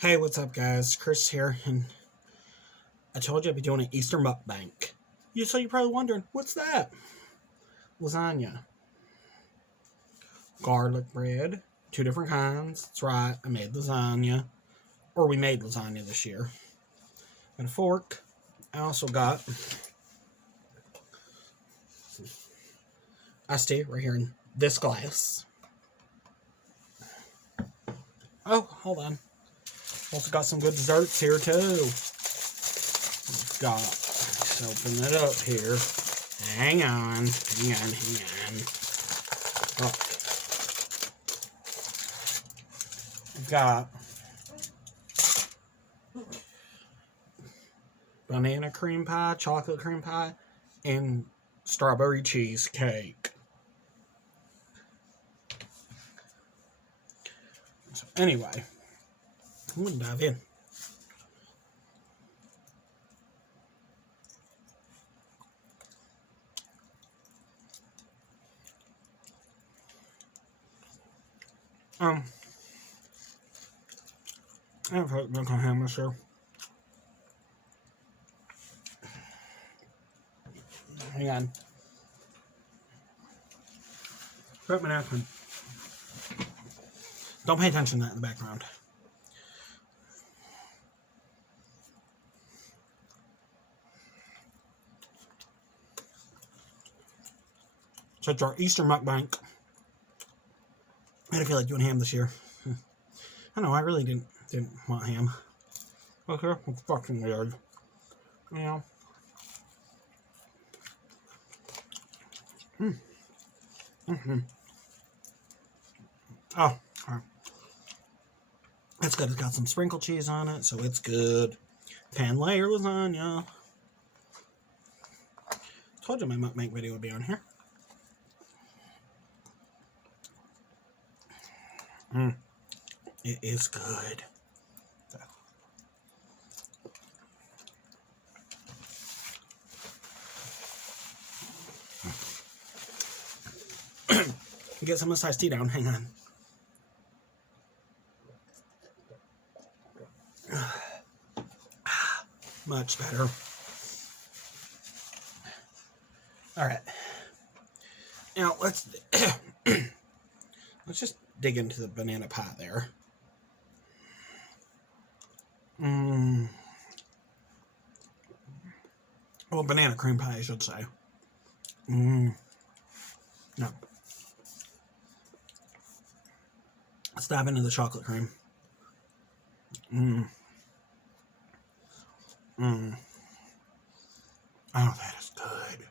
Hey, what's up, guys? Chris here, and I told you I'd be doing an Easter mukbang. So you're probably wondering, what's that? Lasagna. Garlic bread. Two different kinds. That's right, I made lasagna. Or we made lasagna this year. Got a fork. I also got iced tea right here in this glass. Oh, hold on. Also got some good desserts here, too. We've got, let's open it up here. Hang on. Oh. We've got banana cream pie, chocolate cream pie, and strawberry cheesecake. So anyway, I'm gonna dive in. I have had milk on ham this year. Hang on. Put my napkin. Don't pay attention to that in the background. So it's our Easter mukbang. I had to feel like doing ham this year. I know, I really didn't want ham. Okay, it's fucking weird. You know? Oh, alright. It's good. It's got some sprinkle cheese on it, so it's good. 10 layer lasagna. Told you my mukbang video would be on here. It is good. Get some of this iced tea down. Hang on. Much better. All right. Now let's just dig into the banana pie there. Well, banana cream pie, I should say. No. Let's dive into the chocolate cream. Oh, that is good.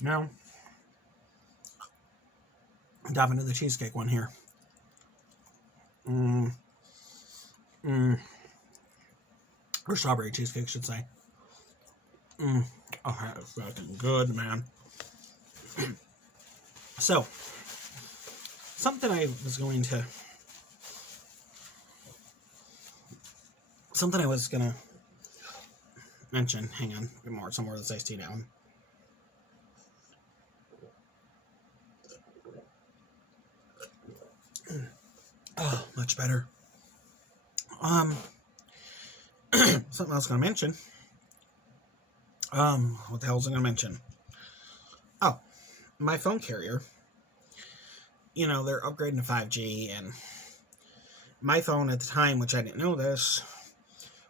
Now, dive into the cheesecake one here. Or strawberry cheesecake, I should say. Oh, that is fucking good, man. So, something I was gonna mention. Hang on, get more of this iced tea down. Oh, much better. Something else I was gonna mention. What the hell was I gonna mention? Oh, my phone carrier. You know, they're upgrading to 5G, and my phone at the time, which I didn't know this,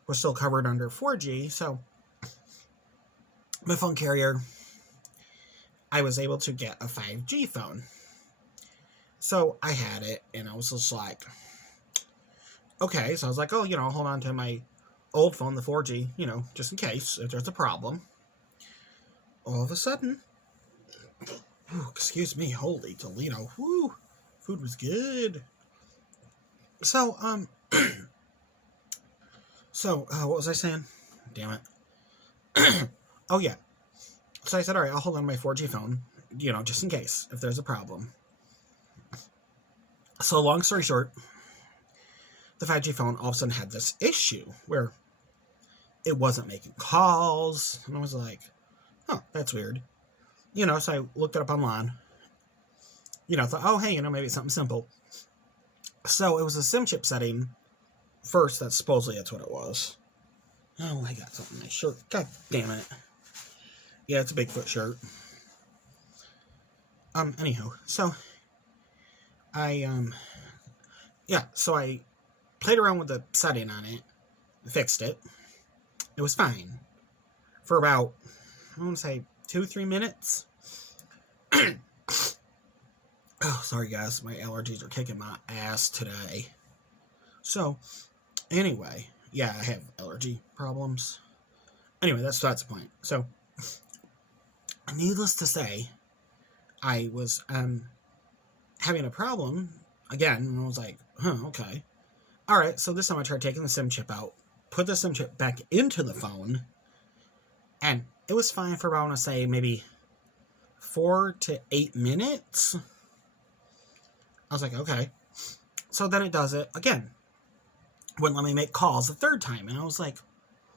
was still covered under 4G, so my phone carrier, I was able to get a 5G phone. So I had it, and I was just like, okay, so I was like, oh, I'll hold on to my old phone, the 4G, just in case, if there's a problem. All of a sudden, excuse me, holy Toledo, food was good. So, what was I saying? Damn it. Oh, yeah. So I said, all right, I'll hold on to my 4G phone, just in case, if there's a problem. So long story short, the 5G phone all of a sudden had this issue where it wasn't making calls, and I was like, oh, that's weird. So I looked it up online. thought, oh, hey, maybe it's something simple. So it was a SIM chip setting first. That's what it was. Oh, I got something in my shirt. God damn it. Yeah, it's a Bigfoot shirt. Anywho, so so I played around with the setting on it, fixed it. It was fine for about, I want to say, 2-3 minutes. Oh, sorry guys, my allergies are kicking my ass today. So, anyway, yeah, I have allergy problems. Anyway, that's the point. So, needless to say, I was having a problem again, and I was like, okay. Alright, so this time I tried taking the SIM chip out, put the SIM chip back into the phone, and it was fine for, I want to say, maybe 4 to 8 minutes. I was like, okay. So then it does it again. Wouldn't let me make calls the third time, and I was like,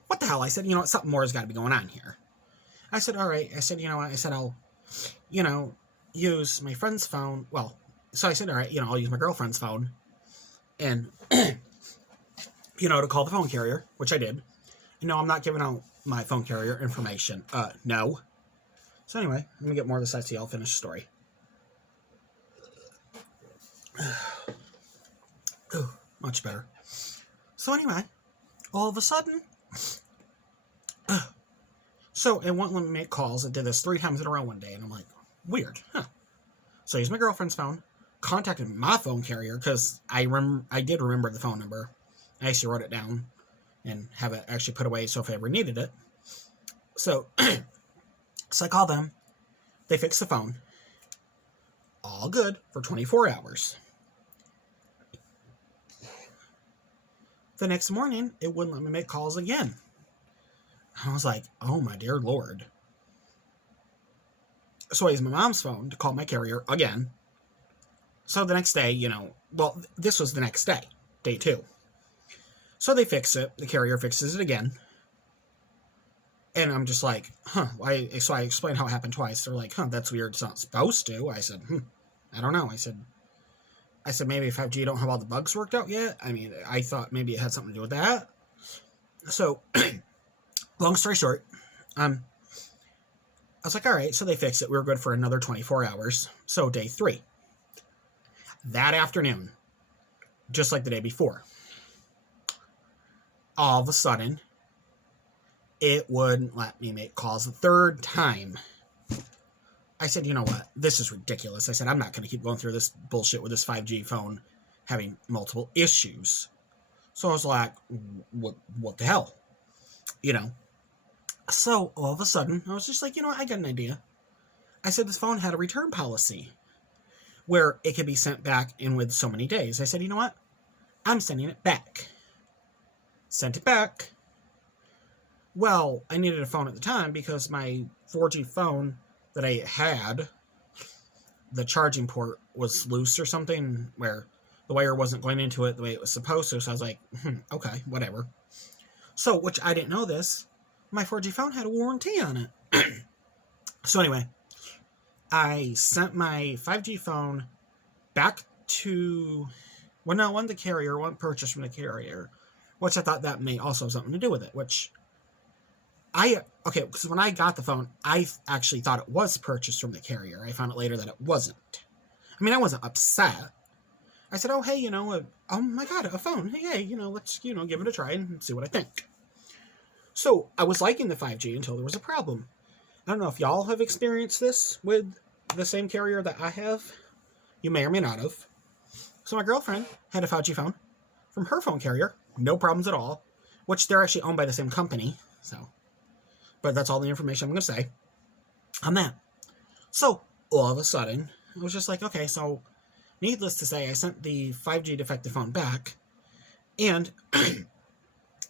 what the hell? I said, something more has got to be going on here. I said, alright. I said, what? I said, I'll, use my friend's phone. Well, so I said, alright, I'll use my girlfriend's phone and, to call the phone carrier, which I did. And no, I'm not giving out my phone carrier information. No. So anyway, let me get more of this iced tea. I'll finish the story. Ooh, much better. So anyway, all of a sudden, so it won't let me make calls. It did this 3 times in a row one day, and I'm like, weird, huh? So I used my girlfriend's phone, contacted my phone carrier, because I did remember the phone number. I actually wrote it down and have it actually put away so if I ever needed it. So, so I called them. They fixed the phone. All good for 24 hours. The next morning, it wouldn't let me make calls again. I was like, oh my dear Lord. So I used my mom's phone to call my carrier again. So the next day, this was the next day, day 2. So they fix it. The carrier fixes it again. And I'm just like, So I explained how it happened twice. They're like, that's weird. It's not supposed to. I said, I don't know. I said, maybe 5G don't have all the bugs worked out yet. I mean, I thought maybe it had something to do with that. So, long story short, I was like, all right, so they fixed it. We were good for another 24 hours. So day 3. That afternoon, just like the day before, all of a sudden, it wouldn't let me make calls the 3rd time. I said, you know what? This is ridiculous. I said, I'm not going to keep going through this bullshit with this 5G phone having multiple issues. So I was like, what the hell? So all of a sudden, I was just like, I got an idea. I said, this phone had a return policy where it could be sent back in with so many days. I said, you know what? I'm sending it back. Sent it back. Well, I needed a phone at the time because my 4G phone that I had, the charging port was loose or something where the wire wasn't going into it the way it was supposed to. So I was like, okay, whatever. So, which I didn't know this, my 4G phone had a warranty on it. So anyway, I sent my 5G phone back to, one the carrier, one purchased from the carrier, which I thought that may also have something to do with it, which because when I got the phone, I actually thought it was purchased from the carrier. I found out later that it wasn't. I mean, I wasn't upset. I said, oh, hey, oh my God, a phone. Hey, let's, give it a try and see what I think. So I was liking the 5G until there was a problem. I don't know if y'all have experienced this with the same carrier that I have. You may or may not have. So my girlfriend had a 5G phone from her phone carrier. No problems at all. Which they're actually owned by the same company. But that's all the information I'm going to say on that. So, all of a sudden, I was just like, okay, so, needless to say, I sent the 5G defective phone back, and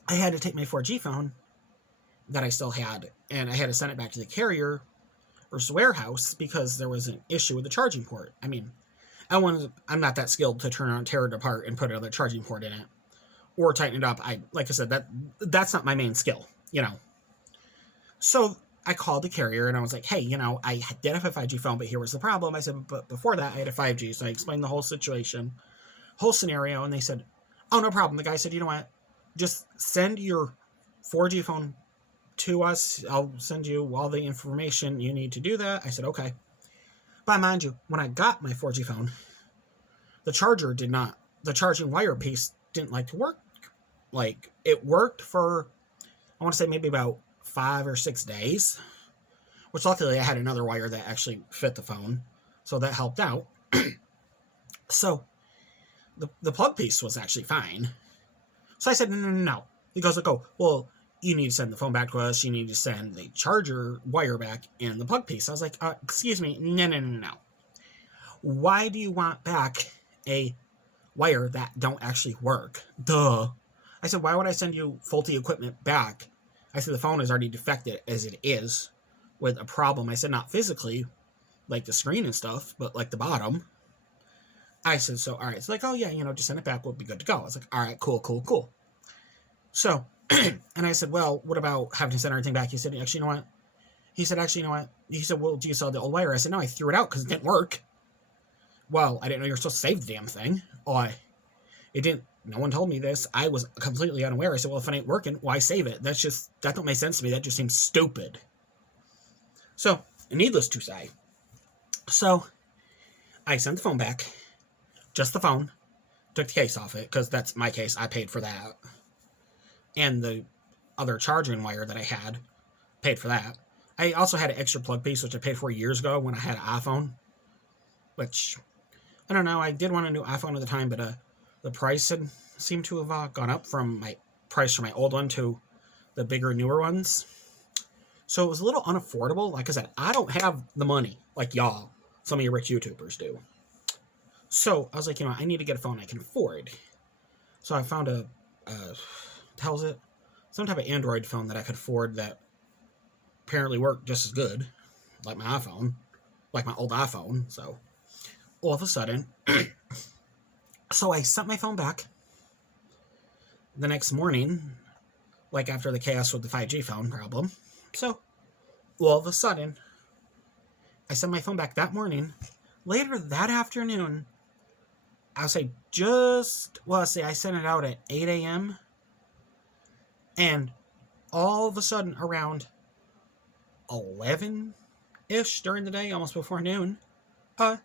I had to take my 4G phone that I still had, and I had to send it back to the carrier, or warehouse, because there was an issue with the charging port. I mean, I'm not that skilled to tear it apart and put another charging port in it, or tighten it up. Like I said, that's not my main skill, So I called the carrier and I was like, hey, I did have a 5G phone, but here was the problem. I said, but before that, I had a 5G. So I explained the whole situation, whole scenario, and they said, oh, no problem. The guy said, you know what? Just send your 4G phone to us. I'll send you all the information you need to do that. I said, okay. But mind you, when I got my 4G phone, the charging wire piece didn't like to work. Like, it worked for, I want to say maybe about 5 or 6 days, which luckily I had another wire that actually fit the phone, so that helped out. So the plug piece was actually fine. So I said, no. He goes, like, oh, well, you need to send the phone back to us. You need to send the charger wire back and the plug piece. I was like, excuse me, no. Why do you want back a wire that don't actually work? Duh. I said, why would I send you faulty equipment back? I said, the phone is already defected as it is with a problem. I said, not physically, like the screen and stuff, but like the bottom. I said, so, all right. It's like, oh, yeah, just send it back. We'll be good to go. I was like, all right, cool. So, and I said, well, what about having to send everything back? He said, actually, you know what? He said, He said, well, do you sell the old wire? I said, no, I threw it out because it didn't work. Well, I didn't know you were supposed to save the damn thing. It didn't. No one told me this. I was completely unaware. I said, well, if it ain't working, why save it? That don't make sense to me. That just seems stupid. So, needless to say. So, I sent the phone back. Just the phone. Took the case off it, because that's my case. I paid for that. And the other charging wire that I had, paid for that. I also had an extra plug piece, which I paid for years ago when I had an iPhone. Which, I don't know, I did want a new iPhone at the time, but the price had seemed to have gone up from my price from my old one to the bigger, newer ones. So it was a little unaffordable. Like I said, I don't have the money like y'all, some of you rich YouTubers do. So I was like, I need to get a phone I can afford. So I found some type of Android phone that I could afford that apparently worked just as good, like my iPhone, like my old iPhone. So all of a sudden, so I sent my phone back the next morning, like after the chaos with the 5G phone problem. So all of a sudden, I sent my phone back that morning. Later that afternoon, I'll say I sent it out at 8 a.m. And all of a sudden, around 11-ish during the day, almost before noon, I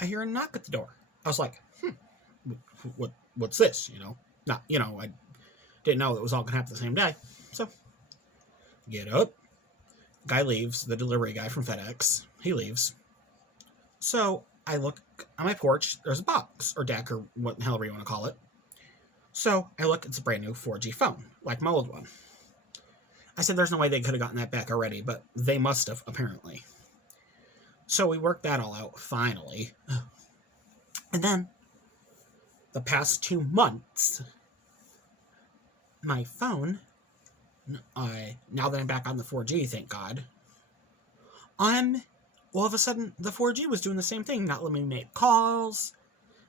hear a knock at the door. I was like, what's this? I didn't know it was all going to happen the same day. So, get up. Guy leaves, the delivery guy from FedEx. He leaves. So, I look on my porch. There's a box, or deck, or however you want to call it. So, I look. It's a brand new 4G phone, like my old one. I said there's no way they could have gotten that back already, but they must have, apparently. So, we worked that all out, finally. And then, the past 2 months, my phone, now that I'm back on the 4G, thank God, all of a sudden, the 4G was doing the same thing, not letting me make calls.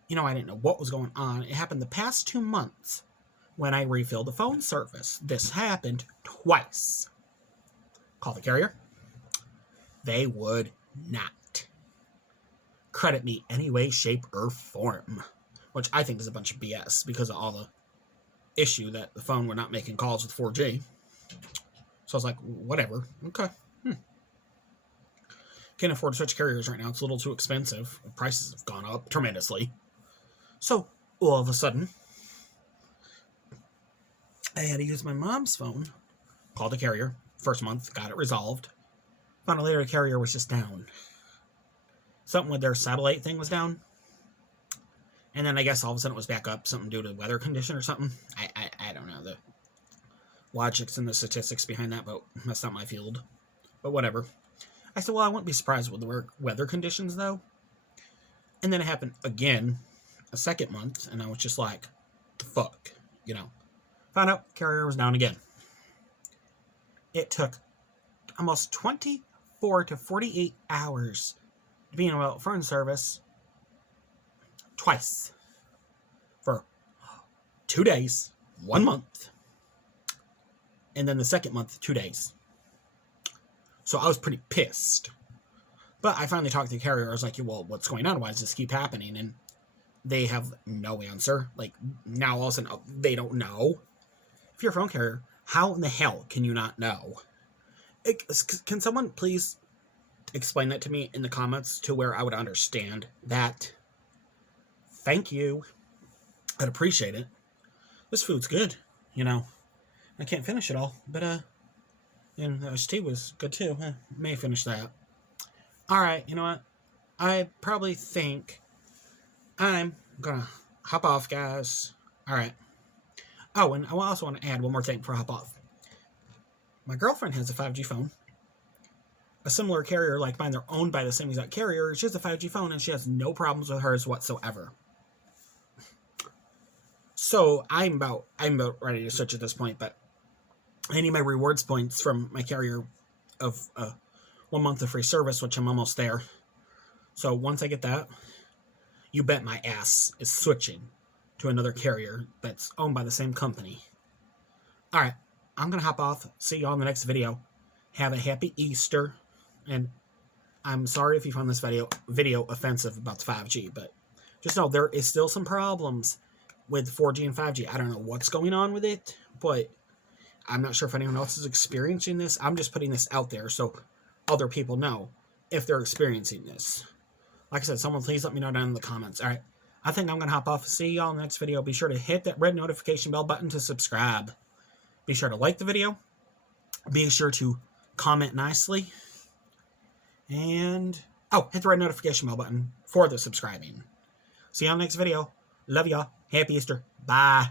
I didn't know what was going on. It happened the past 2 months when I refilled the phone service. This happened twice. Call the carrier. They would not credit me any way, shape, or form, which I think is a bunch of BS because of all the issue that the phone were not making calls with 4G. So I was like, whatever. Okay. Can't afford to switch carriers right now. It's a little too expensive. The prices have gone up tremendously. So, all of a sudden, I had to use my mom's phone. Called the carrier. First month, got it resolved. Found out later the carrier was just down. Something with their satellite thing was down. And then I guess all of a sudden it was back up. Something due to the weather condition or something. I don't know the logics and the statistics behind that, but that's not my field. But whatever. I said, well, I wouldn't be surprised with the weather conditions, though. And then it happened again, a second month, and I was just like, the fuck, Found out carrier was down again. It took almost 24 to 48 hours to be in a phone service twice for 2 days, 1 month, and then the second month, 2 days. So I was pretty pissed. But I finally talked to the carrier. I was like, well, what's going on? Why does this keep happening? And they have no answer. Like, now all of a sudden, they don't know. If you're a phone carrier, how in the hell can you not know? Can someone please explain that to me in the comments to where I would understand that? Thank you. I'd appreciate it. This food's good, you know. I can't finish it all, but, and the tea was good too. I may finish that. Alright, you know what? I probably think I'm gonna hop off, guys. Alright. Oh, and I also want to add one more thing before I hop off. My girlfriend has a 5G phone. A similar carrier like mine, they're owned by the same exact carrier. She has a 5G phone and she has no problems with hers whatsoever. So I'm about ready to switch at this point, but I need my rewards points from my carrier of 1 month of free service, which I'm almost there. So once I get that, you bet my ass is switching to another carrier that's owned by the same company. Alright, I'm going to hop off. See y'all in the next video. Have a happy Easter. And I'm sorry if you found this video offensive about the 5G, but just know there is still some problems with 4G and 5G. I don't know what's going on with it, but I'm not sure if anyone else is experiencing this. I'm just putting this out there so other people know if they're experiencing this. Like I said, someone please let me know down in the comments. Alright, I think I'm going to hop off. See y'all in the next video. Be sure to hit that red notification bell button to subscribe. Be sure to like the video. Be sure to comment nicely. And, oh, hit the red notification bell button for the subscribing. See y'all in the next video. Love y'all. Happy Easter. Bye.